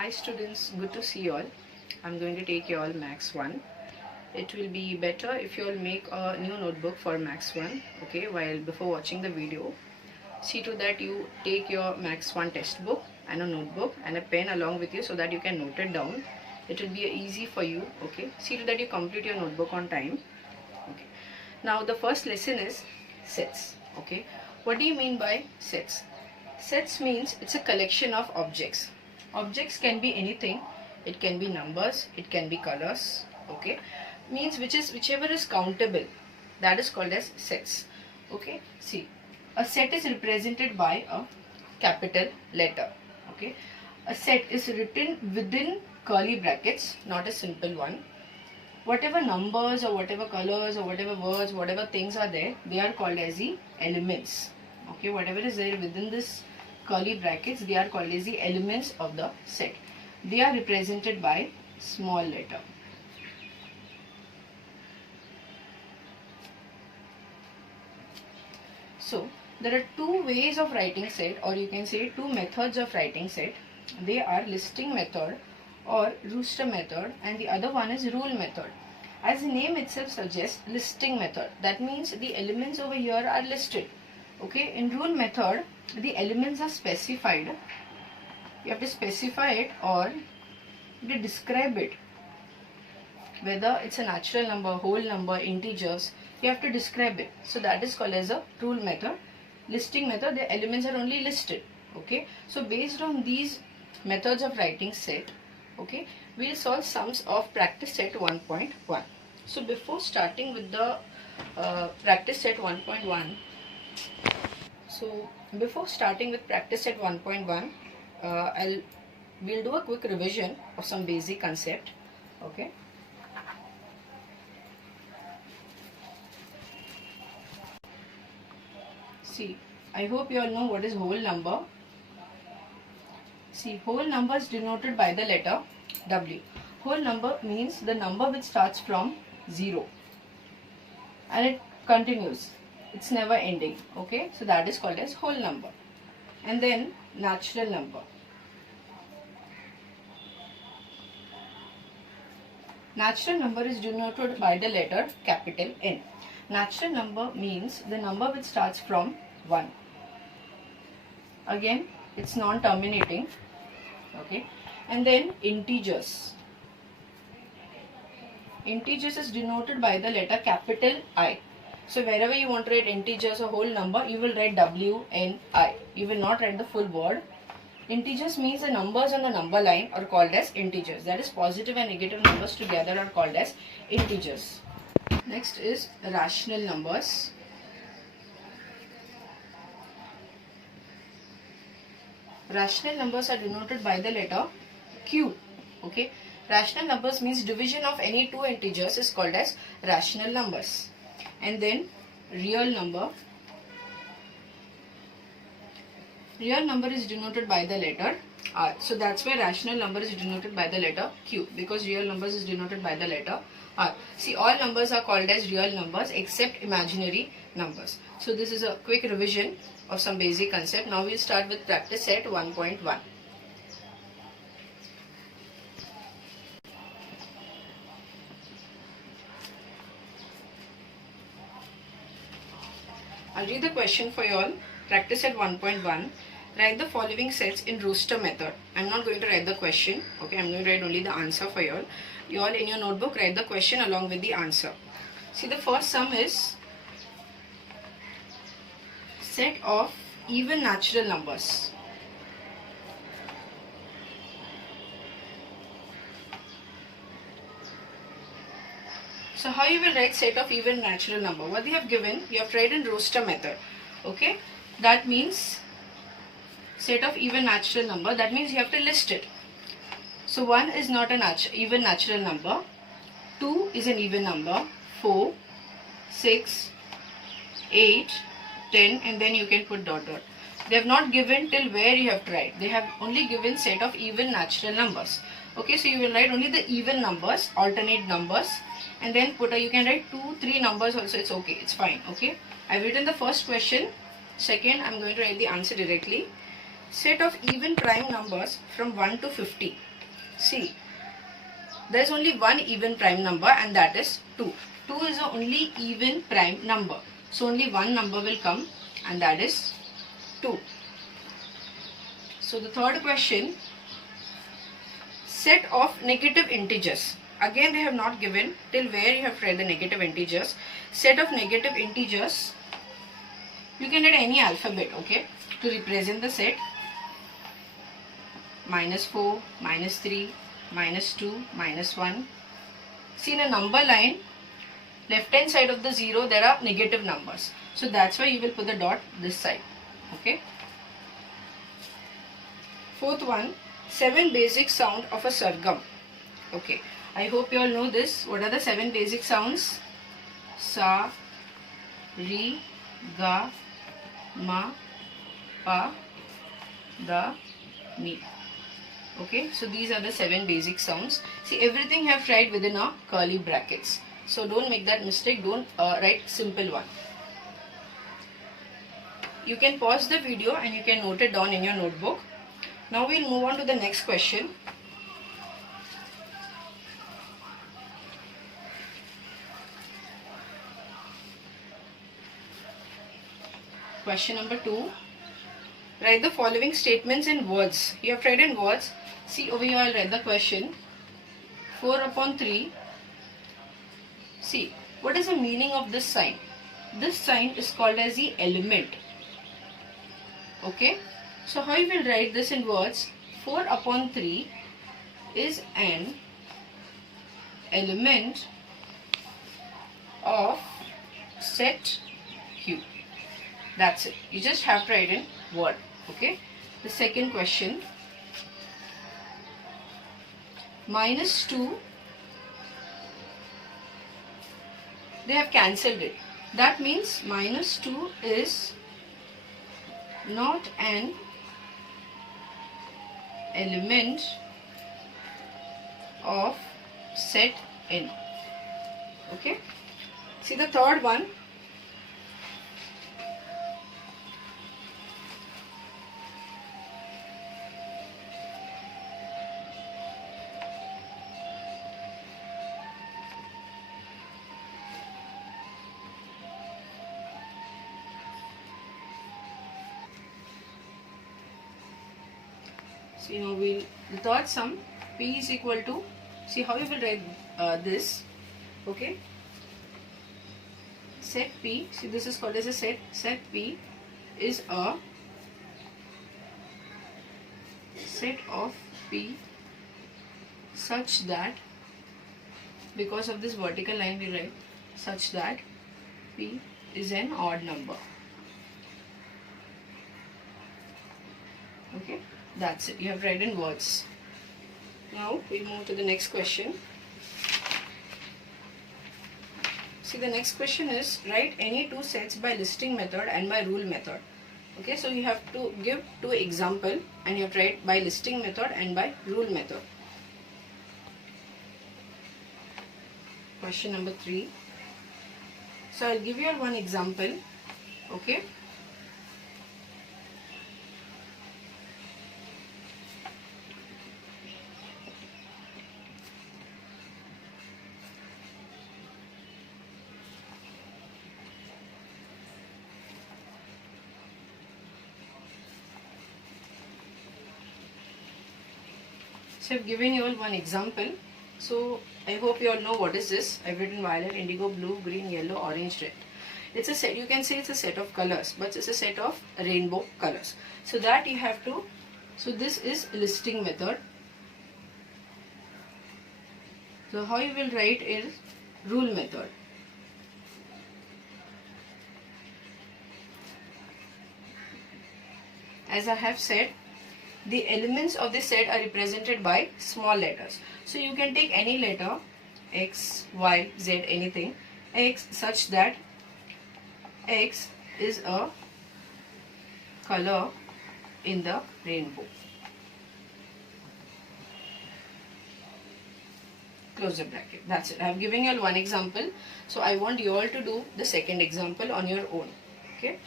Hi students, good to see you all. I'm going to take you all Max 1. It will be better if you all make a new notebook for Max 1, okay, while before watching the video. See to that you take your Max 1 test book and a notebook and a pen along with you so that you can note it down. It will be easy for you, okay. See to that you complete your notebook on time, okay. Now the first lesson is sets, okay. What do you mean by sets? Sets means it's a collection of objects. Objects can be anything. It can be numbers, it can be colors, okay. Means whichever is countable, that is called as sets, okay. See, a set is represented by a capital letter, okay. A set is written within curly brackets, not a simple one. Whatever numbers or whatever colors or whatever words, whatever things are there, they are called as the elements, okay. Whatever is there within this curly brackets, they are called as the elements of the set. They are represented by small letter. So there are two ways of writing set, or you can say two methods of writing set. They are listing method or rooster method, and the other one is rule method. As the name itself suggests, listing method, that means the elements over here are listed, okay. In rule method, the elements are specified. You have to specify it or to describe it, whether it's a natural number, whole number, integers, you have to describe it. So that is called as a rule method. Listing method, the elements are only listed, okay. So based on these methods of writing set, okay, we'll solve sums of practice set 1.1. So before starting with the practice set 1.1, before starting with practice set 1.1, we'll do a quick revision of some basic concept, okay. See, I hope you all know what is whole number. See, whole number is denoted by the letter W. Whole number means the number which starts from 0 and it continues. It's never ending, okay. So that is called as whole number. And then natural number. Natural number is denoted by the letter capital N. Natural number means the number which starts from 1. Again, it's non-terminating, okay. And then integers. Integers is denoted by the letter capital I. So wherever you want to write integers or whole number, you will write W, N, I. You will not write the full word. Integers means the numbers on the number line are called as integers. That is, positive and negative numbers together are called as integers. Next is rational numbers. Rational numbers are denoted by the letter Q, okay. Rational numbers means division of any two integers is called as rational numbers. And then real number. Real number is denoted by the letter R. So that's why rational number is denoted by the letter Q, because real numbers is denoted by the letter R. See, all numbers are called as real numbers except imaginary numbers. So this is a quick revision of some basic concept. Now we'll start with practice set 1.1. I'll read the question for you all. Practice set 1.1. Write the following sets in rooster method. I'm not going to write the question, okay. I'm going to write only the answer for you all. You all in your notebook write the question along with the answer. See, the first sum is set of even natural numbers. So how you will write set of even natural number? What they have given, you have tried in rooster method, okay. That means set of even natural number, that means you have to list it. So 1 is not an even natural number, 2 is an even number, 4, 6, 8, 10, and then you can put dot dot. They have not given till where you have tried. They have only given set of even natural numbers, okay. So you will write only the even numbers, alternate numbers, and then you can write 2, 3 numbers also, it's okay, it's fine, okay. I've written the first question. Second, I'm going to write the answer directly. set of even prime numbers from 1 to 50. See, there is only one even prime number, and that is 2. 2 is the only even prime number. So only one number will come, and that is 2. So the third question, set of negative integers. Again, they have not given till where you have read the negative integers. Set of negative integers, you can add any alphabet, okay, to represent the set. -4, -3, -2, -1. See, in a number line, left hand side of the 0 there are negative numbers. So that's why you will put the dot this side, okay. Fourth one, 7 basic sound of a sargam. Okay, I hope you all know this. What are the 7 basic sounds? Sa, Ri, Ga, Ma, Pa, Da, Mi. Okay, so these are the 7 basic sounds. See, everything you have tried within a curly brackets. So don't make that mistake. Don't write simple one. You can pause the video and you can note it down in your notebook. Now we'll move on to the next question. Question number 2. Write the following statements in words. You have tried in words. See, over here I'll write the question. 4/3. See, what is the meaning of this sign? This sign is called as the element. Okay. So how you will write this in words? 4/3 is an element of set Q. That's it. You just have to write in word. Okay. The second question. -2. They have cancelled it. That means -2 is not an element of set N. Okay. See the third one. So now the third sum, P is equal to, see how you will write this, okay, set P, see this is called as a set P is a set of P such that, because of this vertical line we write, such that P is an odd number. Okay. That's it. You have read in words. Now we move to the next question. See, the next question is write any two sets by listing method and by rule method. Okay, so you have to give two example and you have to write by listing method and by rule method. Question number 3. So I'll give you one example. Okay. So I've given you all one example. So I hope you all know what is this. I've written violet, indigo, blue, green, yellow, orange, red. It's a set, you can say it's a set of colors, but it's a set of rainbow colors. So that you have to, so this is listing method. So how you will write is rule method. As I have said, the elements of the set are represented by small letters. So you can take any letter, X, Y, Z, anything, X, such that X is a color in the rainbow. Close the bracket. That's it. I have given you all one example. So I want you all to do the second example on your own. Okay.